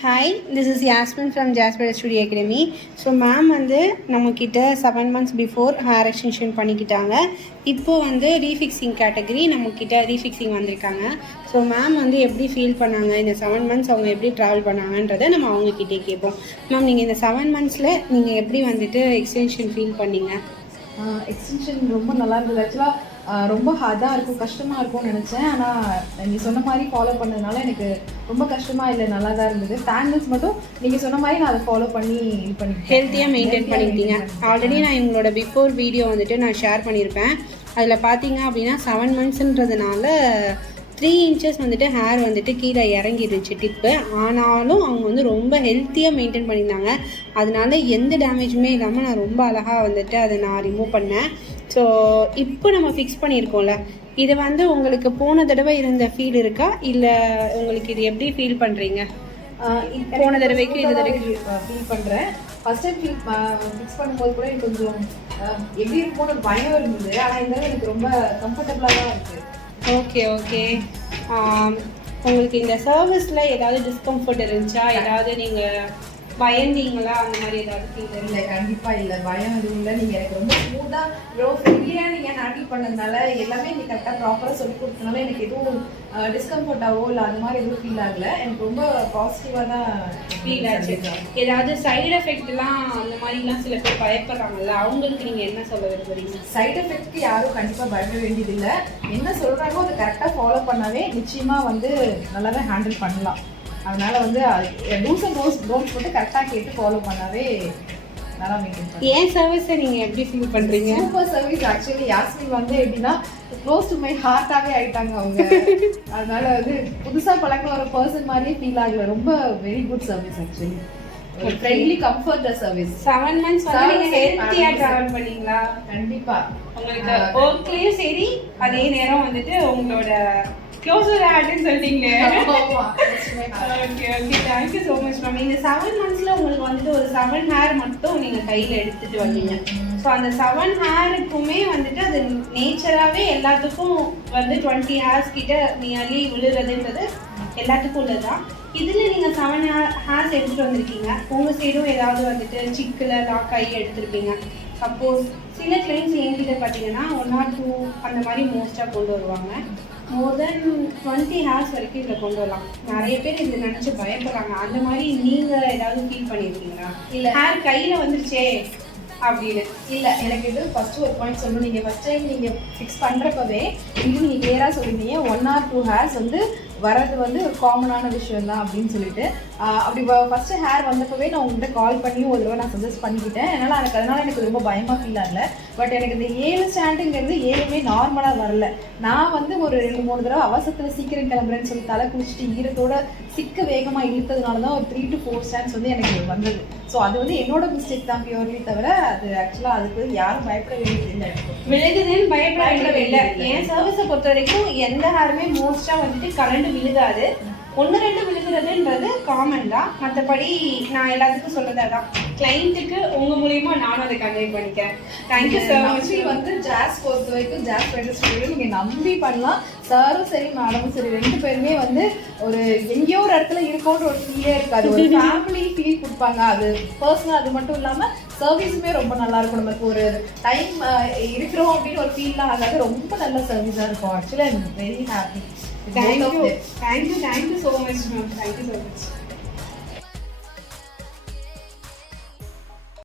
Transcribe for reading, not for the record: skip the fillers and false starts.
Hi, this is Yasmin from jasper studio academy. So ma'am வந்து நம்மக்கிட்ட 7 months before hair extension பண்ணிக்கிட்டாங்க. இப்போது வந்து ரீஃபிக்ஸிங் கேட்டகரி நம்மக்கிட்ட ரீஃபிக்ஸிங் வந்திருக்காங்க. ஸோ மேம் வந்து எப்படி ஃபீல் பண்ணாங்க, இந்த 7 months அவங்க எப்படி ட்ராவல் பண்ணாங்கன்றதை நம்ம அவங்கக்கிட்டே கேட்போம். மேம், நீங்கள் இந்த 7 monthsல நீங்கள் எப்படி வந்துட்டு எக்ஸ்டென்ஷன் ஃபீல் பண்ணீங்க? எக்ஸ்டென்ஷன் ரொம்ப நல்லா இருந்தது. ஆக்சுவலாக ரொம்ப ஹார்டாக இருக்கும், கஷ்டமாக இருக்கும்னு நினச்சேன். ஆனால் நீ சொன்ன மாதிரி ஃபாலோ பண்ணதுனால எனக்கு ரொம்ப கஷ்டமாக இல்லை, நல்லா தான் இருந்தது. டேங்கிள்ஸ் மட்டும் நீங்கள் சொன்ன மாதிரி நான் அதை ஃபாலோ பண்ணி இது பண்ணி ஹெல்த்தியாக மெயின்டைன் பண்ணிக்கிட்டீங்க. ஆல்ரெடி நான் எங்களோட பிஃபோர் வீடியோ வந்துட்டு நான் ஷேர் பண்ணியிருப்பேன். அதில் பார்த்தீங்க அப்படின்னா 7 monthsன்றதுனால 3 inches வந்துட்டு ஹேர் வந்துட்டு கீழே இறங்கிடுச்சு டிப்பு. ஆனாலும் அவங்க வந்து ரொம்ப ஹெல்த்தியாக மெயின்டைன் பண்ணியிருந்தாங்க. அதனால எந்த டேமேஜுமே இல்லாமல் நான் ரொம்ப அழகாக வந்துட்டு அதை நான் ரிமூவ் பண்ணேன். ஸோ இப்போ நம்ம ஃபிக்ஸ் பண்ணியிருக்கோம்ல, இது வந்து உங்களுக்கு போன தடவை இருந்த ஃபீல் இருக்கா, இல்லை உங்களுக்கு இது எப்படி ஃபீல் பண்ணுறீங்க? போன தடவைக்கு இந்த தடவைக்கு ஃபீல் பண்ணுறேன். ஃபஸ்ட் டைம் ஃபிக்ஸ் பண்ணும்போது கூட எனக்கு கொஞ்சம் எப்படி இருக்கும்னு பயம் இருந்தது. ஆனால் இந்த தடவை எனக்கு ரொம்ப கம்ஃபர்டபுளாக தான் இருக்குது. ஓகே. உங்களுக்கு இந்த சர்வீஸில் ஏதாவது டிஸ்கம்ஃபர்ட் இருந்துச்சா? ஏதாவது நீங்கள் பயந்தீங்களா? அந்த மாதிரி ஏதாவது ஃபீல்? இல்லை, கண்டிப்பாக இல்லை, பயம் எதுவும் இல்லை. நீங்கள் எனக்கு ரொம்ப ஸ்மூத்தாக ரொம்ப ஃப்ரெண்ட்லியாக நீங்கள் ஹேண்டில் பண்ணதுனால, எல்லாமே நீங்கள் கரெக்டாக ப்ராப்பராக சொல்லி கொடுத்தனால எனக்கு எதுவும் டிஸ்கம்ஃபர்ட்டாவோ இல்லை அந்த மாதிரி எதுவும் ஃபீல் ஆகலை. எனக்கு ரொம்ப பாசிட்டிவாக தான் ஃபீல் ஆச்சு. ஏதாவது சைடு எஃபெக்ட்லாம் அந்த மாதிரிலாம் சில பேர் பயப்படுறாங்கல்ல, அவங்களுக்கு நீங்கள் என்ன சொல்ல விரும்புறீங்க? சைடு எஃபெக்ட்க்கு யாரும் கண்டிப்பாக பயப்பட வேண்டியதில்லை. என்ன சொல்கிறாங்களோ அதை கரெக்டாக ஃபாலோ பண்ணாவே நிச்சயமாக வந்து நல்லாவே ஹேண்டில் பண்ணலாம். அதனால வந்து டூஸ் அண்ட் டோன்ட்ஸ் மட்டும் கரெக்டாக கேட்டு ஃபாலோ பண்ணாவே நல்லா மெயின்டைன் பண்ணலாம். ஏன் சர்வீஸை நீங்கள் எப்படி ஃபீல் பண்ணுறீங்க? Super service. ஆக்சுவலி யாஸ்மின் வந்து எப்படின்னா க்ளோஸ் டு மை ஹார்ட்டாகவே ஆயிட்டாங்க அவங்க. அதனால வந்து புதுசாக பழக்க ஒரு பர்சன் மாதிரியே ஃபீல் ஆகல. ரொம்ப very good service. Actually friendly comfort service. 7 months வந்து ஹெல்த்தியா டிராவல் பண்ணீங்களா? கண்டிப்பா. உங்களுக்கு ஒர்க்லயும் சரி, அதே நேரம் வந்துட்டு உங்களோட க்ளோஸர் ஆட்னு சொல்லிட்டீங்க. Okay, thank you so much ma'am. இந்த 7 monthsல உங்களுக்கு வந்துட்டு ஒரு 7 hair மட்டும் நீங்க கையில எடுத்துட்டு வந்தீங்க. ஸோ அந்த 7 hairக்குமே வந்துட்டு அது நேச்சராகவே எல்லாத்துக்கும் வந்து 20 hairs கிட்ட நியர்லி விழுறதுன்றது எல்லாத்துக்கும் உள்ளதுதான். இதில் நீங்கள் 7 hairs எடுத்துகிட்டு வந்திருக்கீங்க. உங்கள் சைடும் ஏதாவது வந்துட்டு சிக்கில் லாக் ஆகி எடுத்திருப்பீங்க. சப்போஸ் சில கிளைண்ட்ஸ் என்கிட்ட பார்த்தீங்கன்னா 1 or 2 அந்த மாதிரி மோஸ்ட்டாக கொண்டு வருவாங்க. மோர் தென் 20 hairs வரைக்கும் இதில் கொண்டு வரலாம். நிறைய பேர் இதில் நினச்சி பயப்படுறாங்க. அந்த மாதிரி நீங்கள் ஏதாவது ஃபீல் பண்ணியிருக்கீங்களா? இல்லை ஹேர் கையில் வந்துருச்சே அப்படின்னு? இல்லை, எனக்கு இது ஃபஸ்ட்டு ஒரு பாயிண்ட் சொல்லணும். நீங்கள் ஃபஸ்ட் டைம் நீங்கள் ஃபிக்ஸ் பண்ணுறப்பவே இது நீங்கள் கிளியராக சொல்லியிருந்தீங்க 1 or 2 hairs வந்து வர்றது வந்து ஒரு காமனான விஷயம் தான் அப்படின்னு சொல்லிட்டு. அப்படி ஃபஸ்ட்டு ஹேர் வந்தப்பவே நான் உங்கள்கிட்ட கால் பண்ணி ஒரு தடவை நான் சஜஸ்ட் பண்ணிக்கிட்டேன். அதனால் எனக்கு ரொம்ப பயமாக ஃபீல் ஆகலை. பட் எனக்கு இந்த 7 ஸ்டாண்டுங்கிறது 7மே நார்மலாக வரல. நான் வந்து ஒரு 2-3 தடவை அவசரத்தில் சீக்கிரம் கிளம்புறேன்னு சொல்லி தலை குளிச்சுட்டு ஈரத்தோட சிக்க வேகமாக இழுத்ததுனால தான் ஒரு 3 to 4 ஸ்டாண்ட்ஸ் வந்து எனக்கு வந்தது. ஸோ அது வந்து என்னோட மிஸ்டேக் தான் பியூர்லி, தவிர அது ஆக்சுவலாக அதுக்கு யாரும் பயப்பட வேண்டியது இல்லை. விழுகுதுன்னு பயப்பட இல்லை. என் சர்வீஸை பொறுத்த வரைக்கும் எந்த ஹேருமே மோஸ்ட்டாக வந்துட்டு கலண்டு விழுகாது. 1-2 விழுகிறதுன்றது காமன் தான். மற்றபடி நான் எல்லாத்துக்கும் சொல்றது அதான். கிளைண்ட்டுக்கு உங்கள் மூலியமா நானும் அதை கன்வே பண்ணிக்கிறேன். Thank you so much. வந்து ஜாஸ் பொறுத்த வரைக்கும் ஜாஸ் ஃபைட்டர் ஸ்டுடியோ நீங்கள் நம்பி பண்ணலாம். சாரும் சரி மேடமும் சரி 2 பேருமே வந்து ஒரு எங்கேயோ ஒரு இடத்துல இருக்கோன்ற ஒரு ஃபீலே இருக்காது. ஒரு ஃபேமிலி ஃபீல் கொடுப்பாங்க. அது பர்சனல். அது மட்டும் இல்லாமல் சர்வீஸுமே ரொம்ப நல்லா இருக்கும். நமக்கு ஒரு டைம் இருக்கிறோம் அப்படின்னு ஒரு ஃபீல்லாம் ஆகாது. ரொம்ப நல்ல சர்வீஸாக இருக்கும். Actually I am very happy. Thank you so much, ma'am. Thank you so much.